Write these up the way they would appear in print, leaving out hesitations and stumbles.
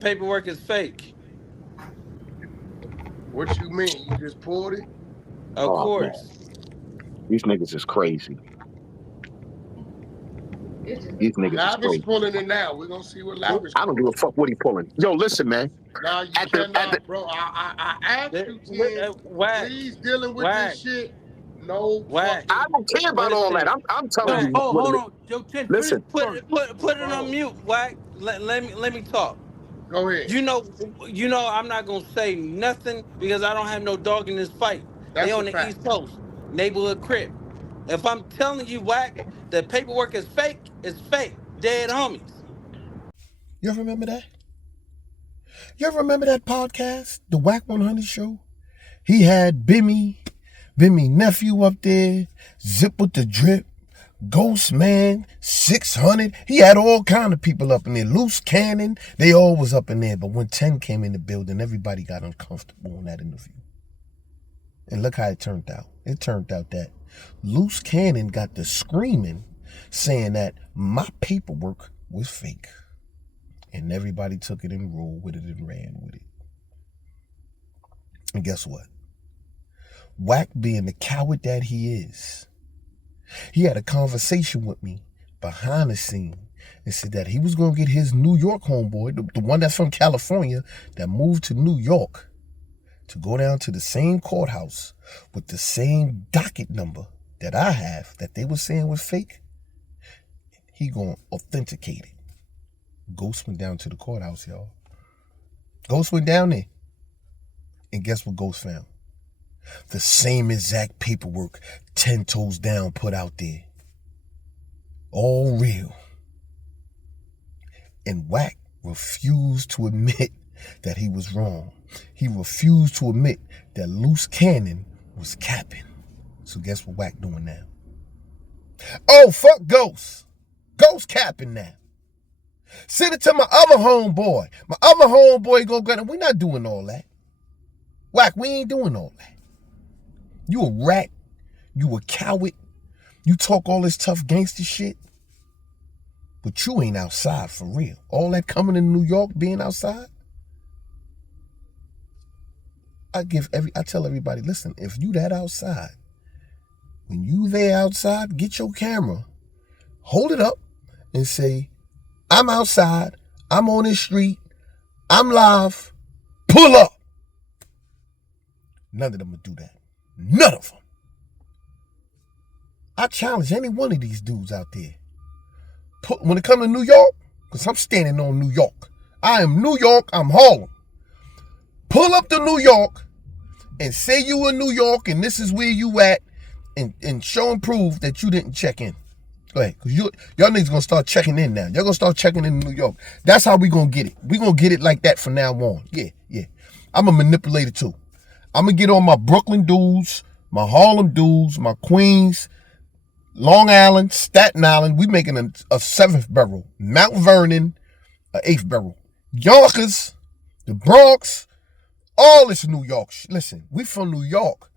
paperwork is fake. What you mean? You just pulled it? Of Oh man, course. these niggas is crazy. These niggas is Lavish crazy. pulling it now. We're gonna see what Lavish I don't give a pulling. fuck what he pulling. Yo, listen, man. Now you At the cannot, bro. I asked you, Ten, Whack, please dealing with this whack, shit. No whack. I fucking. don't care about all that. Listen, I'm telling Yo, whack. you what it hold is. on. Yo, 10, finish Listen, the story. Put it on Bro, mute, whack. Let me talk. go ahead. You know, I'm not gonna say nothing because I don't have no dog in this fight. They That's a on the fact. East Coast, neighborhood crib. If I'm telling you, whack, the paperwork is fake, it's fake. Dead homies. You ever remember that? You ever remember that podcast, the Wack 100 show? He had Bimmy nephew up there, Zip with the Drip, Ghost Man, 600. He had all kind of people up in there. Loose Cannon, they all was up in there. But when 10 came in the building, everybody got uncomfortable in that interview. And look how it turned out. It turned out that Loose Cannon got the screaming, saying that my paperwork was fake. And everybody took it and rolled with it and ran with it. And guess what? Wack, being the coward that he is, he had a conversation with me behind the scene and said that he was going to get his New York homeboy, the one that's from California, that moved to New York, to go down to the same courthouse with the same docket number that I have, that they were saying was fake. He going to authenticate it. Ghost went down to the courthouse, y'all. Ghost went down there. And guess what Ghost found? The same exact paperwork 10 toes down put out there. All real. And Wack refused to admit that he was wrong. He refused to admit that Loose Cannon was capping. So guess what Wack doing now? Oh, fuck Ghost. Ghost capping now. Send it to my other homeboy. My other homeboy go get it. We not doing all that. Wack, we ain't doing all that. You a rat. You a coward. You talk all this tough gangster shit. But you ain't outside for real. All that coming in New York, being outside. I tell everybody, listen, if you that outside, when you there outside, get your camera, hold it up and say, I'm outside, I'm on this street, I'm live, pull up. None of them would do that. None of them. I challenge any one of these dudes out there. When it comes to New York, because I'm standing on New York. I am New York, I'm Harlem. Pull up to New York and say you in New York and this is where you at, and show and prove that you didn't check in. Go ahead, because y'all niggas gonna start checking in now. Y'all gonna start checking in New York. That's how we gonna get it. We gonna get it like that from now on. Yeah. I'm a manipulator too. I'm gonna get on my Brooklyn dudes, my Harlem dudes, my Queens, Long Island, Staten Island. We making a 7th borough. Mount Vernon, a 8th borough. Yonkers, the Bronx, all this New York. Listen, we from New York.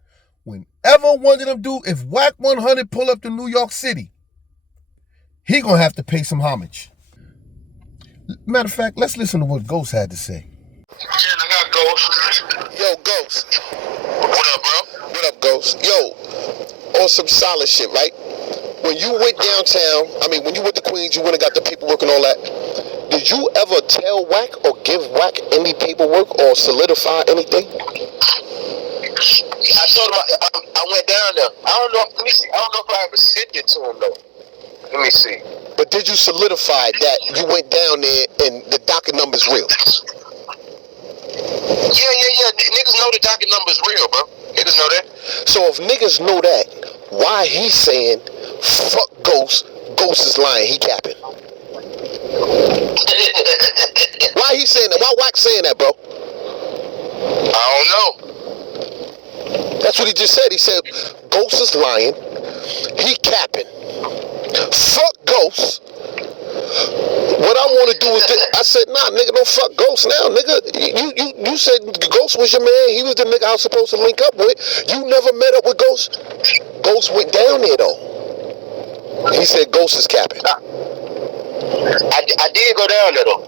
Whenever one of them do, if Wack 100 pull up to New York City, he gonna have to pay some homage. Matter of fact, let's listen to what Ghost had to say. I got Ghost. Yo, Ghost. What up, bro? What up, Ghost? Yo, on some solid shit, right? When you went downtown, when you went to Queens, you went and got the paperwork and all that. Did you ever tell Wack or give Wack any paperwork or solidify anything? I told him I went down there. I don't know. Let me see. I don't know if I ever sent it to him though. Let me see. But did you solidify that you went down there and the docket number's real? Yeah. Niggas know the docket number's real, bro. Niggas know that. So if niggas know that, why he saying fuck Ghost? Ghost is lying. He capping. Why he saying that? Why Wack saying that, bro? I don't know. That's what he just said. He said Ghost is lying. He capping. Fuck Ghost. What I want to do is, I said, nah, nigga, don't fuck Ghost now, nigga. You said Ghost was your man. He was the nigga I was supposed to link up with. You never met up with Ghost. Ghost went down there though. He said Ghost is capping. I did go down there though.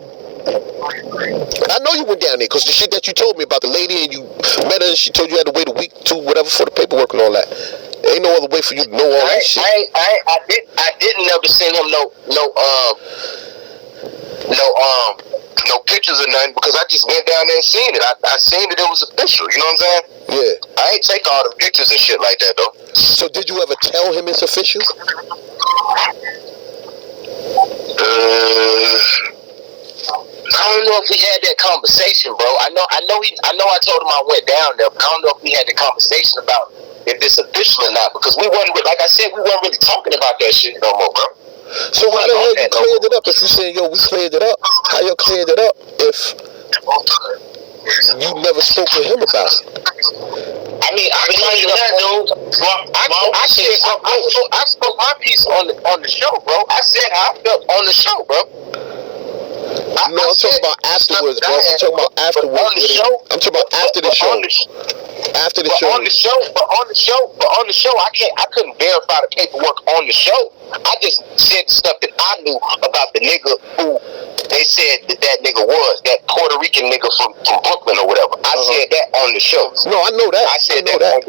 I know you went down there because the shit that you told me about the lady and you met her and she told you had to wait a week, 2, whatever for the paperwork and all that. Ain't no other way for you to know all that shit. I didn't never send him no pictures or nothing because I just went down there and seen it. I seen that it was official. You know what I'm saying? Yeah. I ain't take all the pictures and shit like that though. So did you ever tell him it's official? I don't know if we had that conversation, bro. I know I told him I went down there, but I don't know if we had the conversation about if it's official or not because we weren't, like I said, we weren't really talking about that shit no more, bro. So how the hell you cleared it up if you saying, yo, we cleared it up? How you cleared it up if you never spoke to him about it? I mean, I cleaned it up, dude. I spoke my piece on the show, bro. I said how I felt on the show, bro. I'm talking about afterwards, bro. I'm talking about afterwards. I'm talking about after the show. After the show. On the show, I couldn't verify the paperwork on the show. I just said stuff that I knew about the nigga who they said that nigga was, that Puerto Rican nigga from Brooklyn or whatever. I said that on the show. No, I know that. I said that.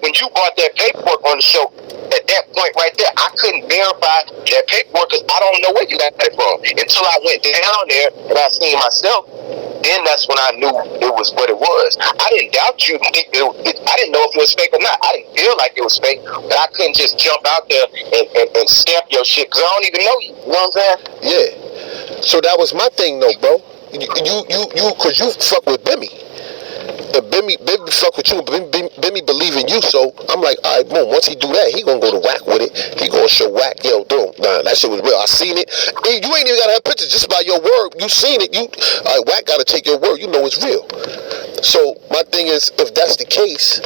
When you brought that paperwork on the show, at that point right there, I couldn't verify that paperwork because I don't know where you got that from. Until I went down there and I seen myself, then that's when I knew it was what it was. I didn't doubt you. I didn't know if it was fake or not. I didn't feel like it was fake, but I couldn't just jump out there and stamp your shit because I don't even know you. You know what I'm saying? Yeah. So that was my thing, though, bro. Because you fuck with Bimmy. And Bimmy fuck with you, Bimmy believe in you, so I'm like, all right, boom, once he do that, he gonna go to Wack with it. He gonna show Wack, yo, dude, nah, that shit was real. I seen it. And you ain't even gotta have pictures, just by your word. You seen it. All right, Wack gotta take your word. You know it's real. So my thing is, if that's the case,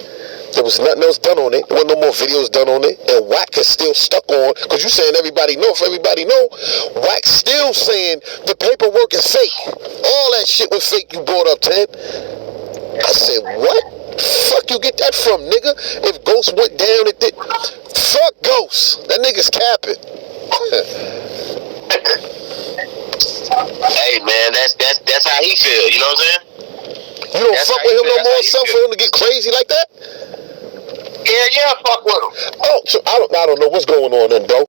there was nothing else done on it. There wasn't no more videos done on it. And Wack is still stuck on, because you saying everybody know. If everybody know, Wack still saying the paperwork is fake. All that shit was fake you brought up, Ted. I said, what? Fuck you get that from, nigga? If Ghost went down, it did. Fuck Ghost. That nigga's capping. Hey man, that's how he feel. You know what I'm saying? You don't fuck with him no more, son, for him to get crazy like that? Yeah, fuck with him. Oh, so I don't know what's going on then, bro.